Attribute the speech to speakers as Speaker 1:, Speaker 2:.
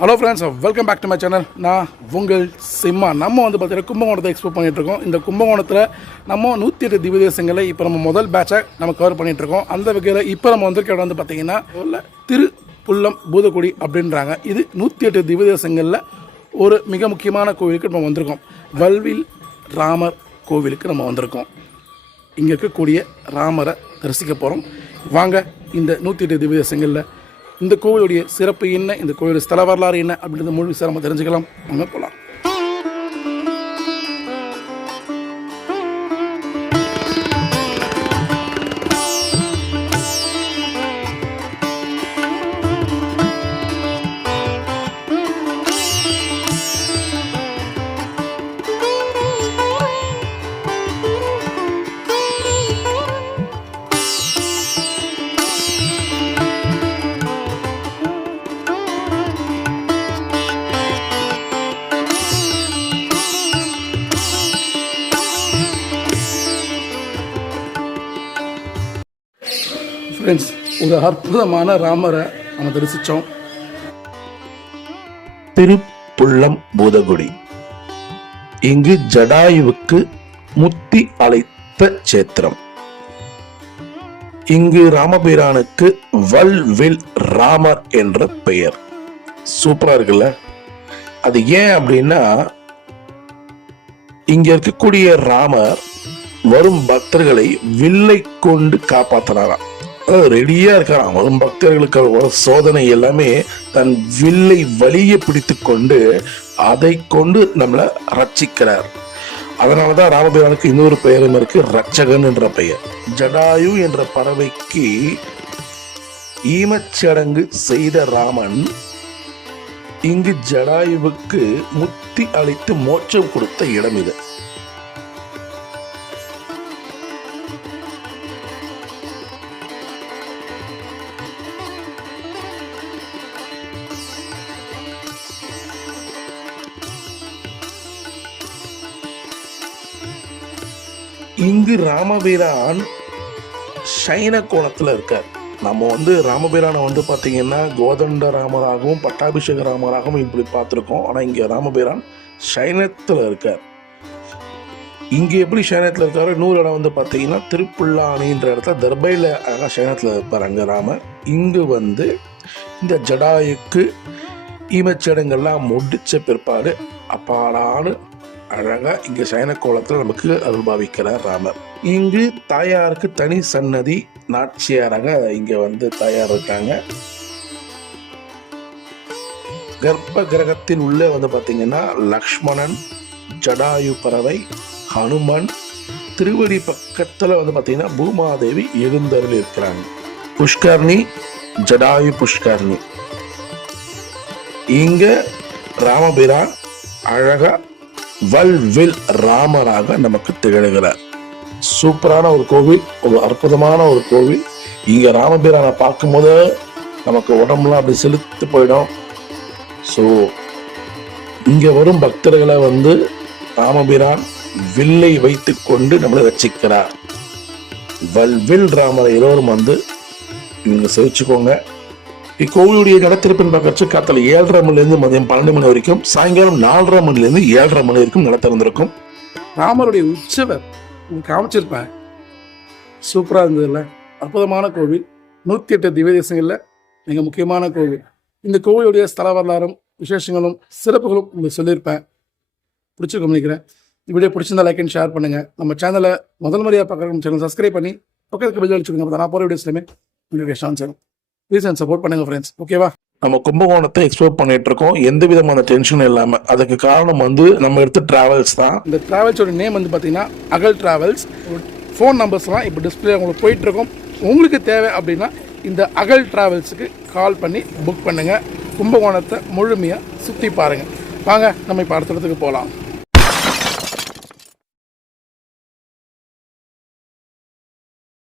Speaker 1: Hello friends welcome back to my channel நான் உங்கள் சிம்மா. நம்ம வந்து பார்த்தீங்கன்னா கும்பகோணத்தை எக்ஸ்ப்ளோர் பண்ணிகிட்ருக்கோம் இந்த கும்பகோணத்தில் நம்ம நூற்றி எட்டு திவ்ய தேசங்களை இப்போ நம்ம முதல் பேட்சை நம்ம கவர் பண்ணிகிட்ருக்கோம் அந்த வகையில் இப்போ நம்ம வந்திருக்க இடம் வந்து பார்த்திங்கன்னா உள்ள திரு புல்லம் பூதக்குடி அப்படின்றாங்க. இது நூற்றி எட்டு திவ்ய தேசங்களில் ஒரு மிக முக்கியமான கோவிலுக்கு நம்ம வந்திருக்கோம். வல்வில் ராமர் கோவிலுக்கு நம்ம வந்திருக்கோம். இங்கே இருக்கக்கூடிய ராமரை தரிசிக்க போகிறோம் வாங்க இந்த நூற்றி எட்டு திவ்ய தேசங்களில் இந்த கோவிலுடைய சிறப்பு என்ன? இந்த கோவிலுடைய ஸ்தல வரலாறு என்ன? அப்படின்றத முழு விசாரமாக தெரிஞ்சுக்கலாம். அங்கே போகலாம் ஃப்ரெண்ட்ஸ் ஒரு அற்புதமான ராமரை நம்ம தரிசித்தோம்
Speaker 2: திருப்புள்ளம் பூதகுடி. இங்கு ஜடாயுவுக்கு முத்தி அழைத்த சேத்திரம் இங்கு ராமபிரானுக்கு வல்வில் ராமர் என்ற பெயர். சூப்பரா இருக்குல்ல? அது ஏன் அப்படின்னா இங்க இருக்கக்கூடிய ராமர் வரும் பக்தர்களை வில்லை கொண்டு காப்பாத்தினாராம். ரெடியா இருக்காராம் வரும் பக்தர்களுக்கு வரும் சோதனை எல்லாமே தன் வில்லை வலிய பிடித்து கொண்டு அதை கொண்டு நம்மளை ரட்சிக்கிறார். அதனாலதான் ராமபிரானுக்கு இன்னொரு பெயரும் இருக்கு ரட்சகன் என்ற பெயர். ஜடாயு என்ற பறவைக்கு ஈமச்சடங்கு செய்த ராமன் இங்கு ஜடாயுவுக்கு முத்தி அளித்து மோட்சம் கொடுத்த இடம் இது. இங்கு ராமபிரான் சைன கோணத்தில் இருக்கார். நம்ம வந்து ராமபிரானை வந்து பார்த்திங்கன்னா கோதண்ட ராமராகவும் பட்டாபிஷேக ராமராகவும் இப்படி பார்த்துருக்கோம். ஆனால் இங்கே ராமபிரான் சைனத்தில் இருக்கார். இங்கே எப்படி சைனத்தில் இருக்காரு நூறு இடம் வந்து பார்த்தீங்கன்னா திருப்புல்லானின்ற இடத்துல தர்பையில் அழகாக சைனத்தில் இருப்பார் அங்கே ராமர். இங்கு வந்து இந்த ஜடாயுக்கு ஈமச்சடங்கெல்லாம் முடித்த பிற்பாடு அப்பாடான அழகா இங்க சயன கோலத்துல நமக்கு அனுபவிக்கிறார் ராமர். இங்கு தாயாருக்கு தனி சன்னதி நாட்சியாராக இங்க வந்து தாயார் இருக்காங்க. கர்ப்ப கிரகத்தின் உள்ளே வந்து பாத்தீங்கன்னா லக்ஷ்மணன் ஜடாயு பறவை ஹனுமன் திருவடி பக்கத்துல வந்து பாத்தீங்கன்னா பூமாதேவி எழுந்தருள் இருக்கிறாங்க. புஷ்கர்ணி ஜடாயு புஷ்கர்ணி. இங்க ராமபிரான் அழகா வல்வில் ராமராக நமக்கு திகழ்கிறார். சூப்பரான ஒரு கோவில் ஒரு அற்புதமான ஒரு கோவில். இங்க ராமபிரானை பார்க்கும்போது நமக்கு உடம்புலாம் அப்படி செலுத்து போயிடும். ஸோ இங்க வரும் பக்தர்களை வந்து ராமபிரான் வில்லை வைத்து கொண்டு நம்மளை ரசிக்கிறார் வல்வில் ராமரை எல்லோரும் வந்து இவங்க சேவிச்சுக்கோங்க. இக்கோவிலுடைய நடத்திருப்பின் பக்கத்து காத்தால ஏழரை மணிலேருந்து மதியம் பன்னெண்டு மணி வரைக்கும் சாயங்காலம் நாலரை மணிலேருந்து ஏழரை மணி வரைக்கும் நட திறந்திருக்கும்
Speaker 1: ராமருடைய உற்சவர் காமிச்சிருப்பேன் சூப்பராக இருந்ததுல்ல? அற்புதமான கோவில். நூற்றி எட்டு திவ்ய தேசங்களில் மிக முக்கியமான கோவில். இந்த கோவிலுடைய ஸ்தல வரலாறும் விசேஷங்களும் சிறப்புகளும் உங்களுக்கு சொல்லியிருப்பேன். பிடிச்சி நினைக்கிறேன். இப்படியே வீடியோ பிடிச்சிருந்தா லைக் அண்ட் ஷேர் பண்ணுங்கள் நம்ம சேனலை முதல் முறையாக பார்க்குற சேனல் சப்ஸ்கிரைப் பண்ணி பக்கத்துக்கு பெல் அடிச்சுக்கோங்க. நான் போகிற வீடியோஸ்லையுமே உங்களுக்கு ஷான்ஸ் ஆகும் ப்ளீஸ் அண்ட் சப்போர்ட் பண்ணுங்கள் ஃப்ரெண்ட்ஸ் ஓகேவா
Speaker 2: நம்ம கும்பகோணத்தை எக்ஸ்ப்ளோர் பண்ணிட்டு இருக்கோம் எந்த விதமான டென்ஷன் இல்லாம. அதுக்கு காரணம் வந்து நம்ம எடுத்த டிராவல்ஸ் தான்.
Speaker 1: இந்த டிராவல்ஸோட நேம் வந்து பார்த்தீங்கன்னா அகல் டிராவல்ஸ் ஃபோன் நம்பர்ஸ்லாம் இப்போ டிஸ்பிளே உங்களுக்கு போயிட்டுருக்கோம். உங்களுக்கு தேவை அப்படின்னா இந்த அகல் டிராவல்ஸுக்கு கால் பண்ணி புக் பண்ணுங்கள் கும்பகோணத்தை முழுமையாக சுற்றி பாருங்கள் வாங்க நம்ம இப்போ அடுத்த இடத்துக்கு போகலாம்